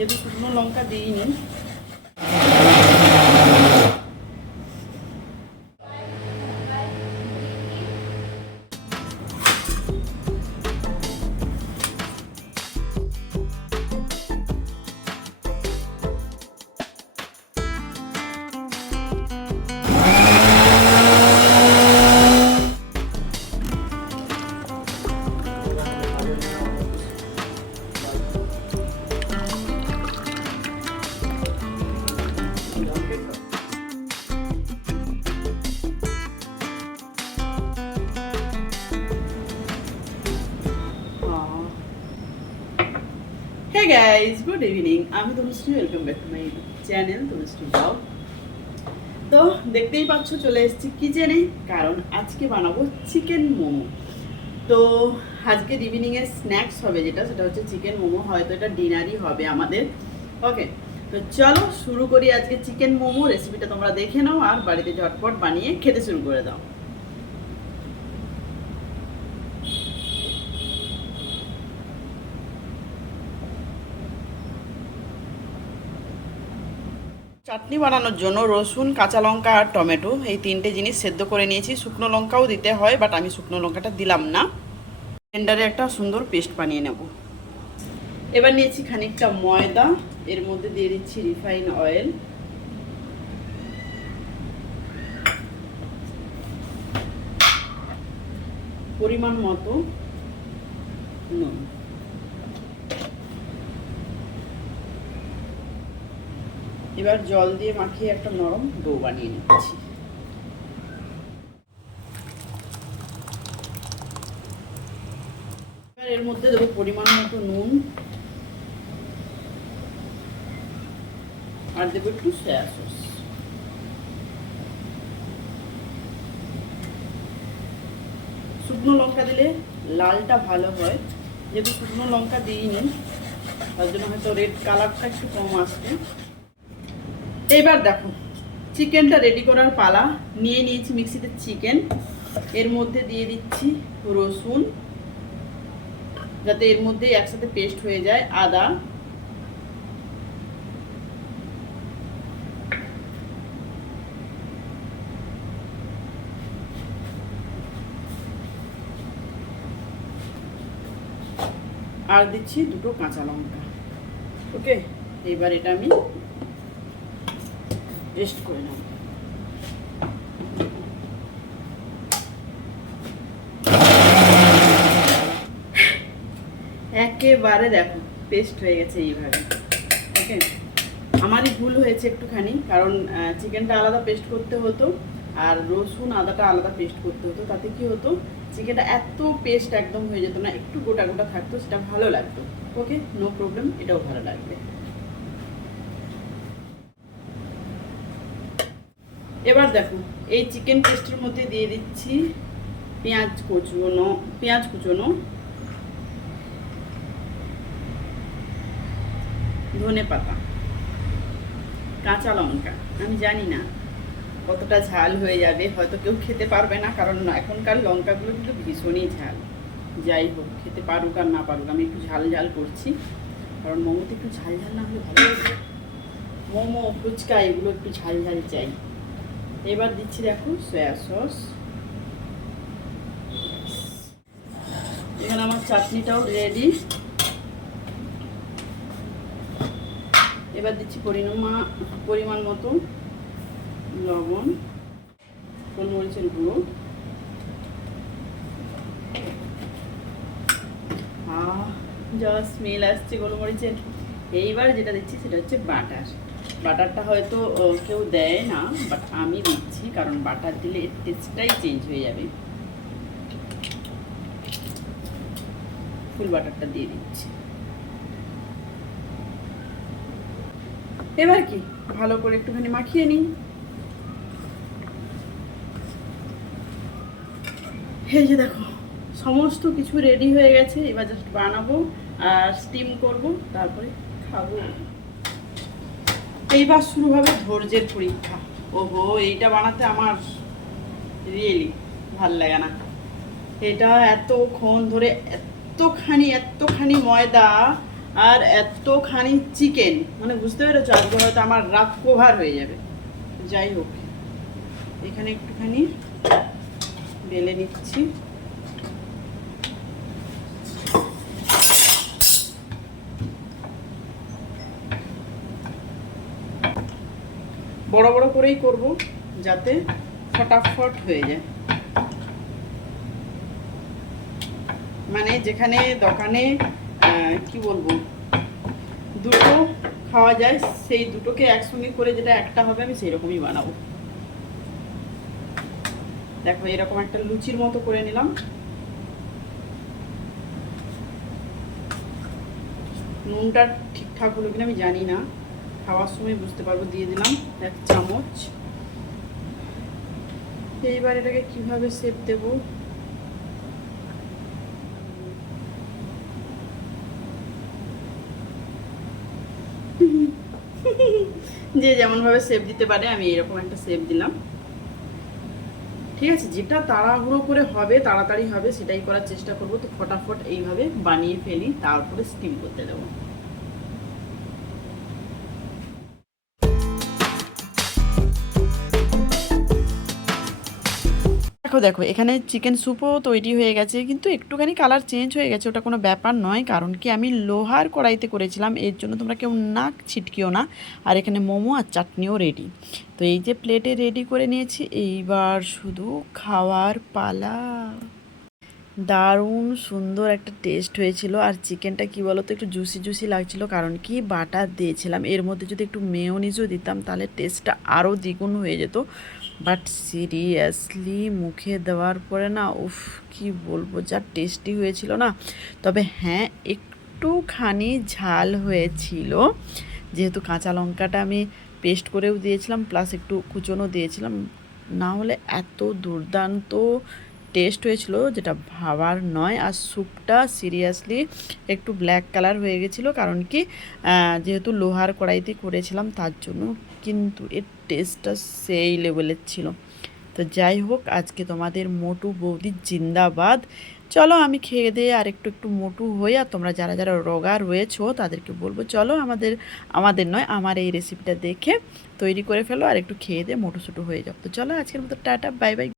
যেহেতু শুকনো লঙ্কা দিইনি হে গাইজ গুড ইভিনিং আমি Tanushree welcome back to my channel Tanushree blog তো দেখতেই পাচ্ছ, চলে এসেছি কিচেনে কারণ আজকে বানাবো চিকেন মোমো। তো আজকে ইভিনিংয়ের স্ন্যাক্স হবে যেটা, সেটা হচ্ছে চিকেন মোমো, হয়তো এটা ডিনারই হবে আমাদের। ওকে তো চলো শুরু করি আজকে চিকেন মোমো রেসিপিটা তোমরা দেখে নাও আর বাড়িতে ঝটপট বানিয়ে খেতে শুরু করে দাও। চাটনি বানানোর জন্য রসুন, কাঁচা লঙ্কা আর টমেটো এই তিনটে জিনিস সেদ্ধ করে নিয়েছি। শুকনো লঙ্কাও দিতে হয় বাট আমি শুকনো লঙ্কাটা দিলাম না। ব্লেন্ডারে একটা সুন্দর পেস্ট বানিয়ে নেব। এবার নিয়েছি খানিকটা ময়দা, এর মধ্যে দিয়ে দিচ্ছি রিফাইন অয়েল। পরিমাণ মতো নুন। এবার জল দিয়ে মাখিয়ে একটা নরম ডো বানিয়ে নিচ্ছি। এবার এর মধ্যে দেবো পরিমাণ মতো নুন। আর দেবো একটু সয়া সস শুকনো লঙ্কা দিলে লালটা ভালো হয়। যেহেতু শুকনো লঙ্কা দিইনি, তার জন্য হয়তো রেড কালারটা একটু কম আসবে। এবার দেখো, চিকেনটা রেডি করার পালা। নিয়ে নিয়েছি মিক্সিতে চিকেন এর মধ্যে দিয়ে দিচ্ছি রসুন, যাতে এর মধ্যে একসাথে পেস্ট হয়ে যায়, আদা। আর দিচ্ছি দুটো কাঁচা লঙ্কা। ওকে এবার এটা আমি পেস্ট করে নেব একেবারে দেখো পেস্ট হয়ে গেছে এইভাবে ওকে আমারই ভুল হয়েছে একটুখানি, কারণ চিকেনটা আলাদা পেস্ট করতে হতো, আর রসুন আদাটা আলাদা পেস্ট করতে হতো, তাতে কি হতো চিকেনটা এত পেস্ট একদম হয়ে যেত না, একটু গোটা গোটা থাকতো, সেটা ভালো লাগতো ওকে নো প্রবলেম এটাও ভালো লাগবে। এবার দেখো, এই চিকেন পেস্টের মধ্যে দিয়ে দিচ্ছি পেঁয়াজ কুচনো পেঁয়াজ কুচনো, ধনে পাতা, কাঁচা লঙ্কা। আমি জানি না কতটা ঝাল হয়ে যাবে, হয়তো কেউ খেতে পারবে না, কারণ এখনকার লঙ্কাগুলো কিন্তু ভীষণই ঝাল। যাই হোক, খেতে পারুক আর না পারুক, আমি একটু ঝাল ঝাল করছি। কারণ মোমোতে একটু ঝাল ঝাল না হলে ভালো মোমো, ফুচকা, এগুলো একটু ঝাল ঝাল চাই। এবার দিচ্ছি দেখো সয়া সস এখানে আমার চাটনিটাও রেডি এবার দিচ্ছি পরিমাণ পরিমাণ মতো লবণ, গোলমরিচের গুঁড়ো। যা স্মেল আসছে গোলমরিচের। এইবার যেটা দিচ্ছি সেটা হচ্ছে বাটার। বাটারটা হয়তো কেউ দেয় না বাট আমি দিচ্ছি, কারণ বাটার দিলে টেস্টটাই চেঞ্জ হয়ে যাবে। ফুল বাটারটা দিয়ে দিচ্ছি। এবার কি? ভালো করে একটুখানি মাখিয়ে নিই। এই যে দেখো, সমস্ত কিছু রেডি হয়ে গেছে, এবার জাস্ট বানাবো আর স্টিম করব, তারপরে খাব। এইবার শুরু হবে ধৈর্যের পরীক্ষা। ওহো, এইটা বানাতে আমার রিয়েলি ভালো লাগে না। এটা এতক্ষণ ধরে এতখানি এতখানি ময়দা আর এতখানি চিকেন মানে বুঝতে পেরেছ? আজকে হয়তো আমার রাত কোভার হয়ে যাবে। যাই হোক, এখানে একটুখানি বেলে নিচ্ছি। বড় বড় করেই করব যাতে ফটাফট হয়ে যায়। মানে যেখানে দোকানে কি বলব, দুটো খাওয়া যায়, সেই দুটোকে একসঙ্গে করে যেটা একটা হবে আমি সেই রকমই বানাবো। দেখো এরকম একটা লুচির মতো করে নিলাম। নুনটা ঠিকঠাক হলো কিনা আমি জানি না। খাওয়ার সময় বুঝতে পারব, দিয়ে দিলাম এক চামচ। এইবার এটাকে কীভাবে শেপ দেব? যে যেমন ভাবে শেপ দিতে পারে, আমি এরকম একটা শেপ দিলাম। ঠিক আছে, যেটা তাড়াহুড়ো করে হবে, তাড়াতাড়ি হবে, সেটাই করার চেষ্টা করব। তো ফটাফট এইভাবে বানিয়ে ফেলি, তারপরে স্টিম করতে দেবো। দেখো, এখানে চিকেন স্যুপও তৈরি হয়ে গেছে, কিন্তু একটুখানি কালার চেঞ্জ হয়ে গেছে, ওটা কোনো ব্যাপার নয়, কারণ কি আমি লোহার কড়াইতে করেছিলাম, এর জন্য তোমরা কেউ নাক ছিটকিও না, আর এখানে মোমো আর চাটনিও রেডি তো এই যে প্লেটে রেডি করে নিয়েছি, এইবার শুধু খাওয়ার পালা। দারুণ সুন্দর একটা টেস্ট হয়েছিল, আর চিকেনটা কি বলো তো একটু জুসি জুসি লাগছিল, কারণ কি বাটার দিয়েছিলাম, এর মধ্যে যদি একটু মেয়োনিজও দিতাম, তাহলে টেস্টটা আরও দ্বিগুণ হয়ে যেত। বাট সিরিয়াসলি মুখে দেওয়ার পরে না, উফ, কি বলব, যা টেস্টি হয়েছিল না। তবে হ্যাঁ একটুখানি ঝাল হয়েছিল। যেহেতু কাঁচা লঙ্কাটা আমি পেস্ট করেও দিয়েছিলাম, প্লাস একটু কুচনও দিয়েছিলাম, না হলে এত দুর্দান্ত টেস্ট হয়েছিল যেটা ভাবার নয়। আর স্যুপটা সিরিয়াসলি একটু ব্ল্যাক কালার হয়ে গেছিল, কারণ কি যেহেতু লোহার কড়াইতে করেছিলাম, তার জন্য কিন্তু এর টেস্টটা সেই লেভেলের ছিল। তো যাই হোক, আজকে তোমাদের মোটু বৌদি জিন্দাবাদ। চলো আমি খেয়ে দিয়ে আর একটু একটু মোটু হই আর তোমরা যারা যারা রোগা রয়েছো তাদেরকে বলব, চলো আমাদের আমাদের নয়, আমার এই রেসিপিটা দেখে তৈরি করে ফেলো আর একটু খেয়ে দিয়ে মোটু সুটু হয়ে যাও। তো চলো আজকের মতো টাটা বাই বাই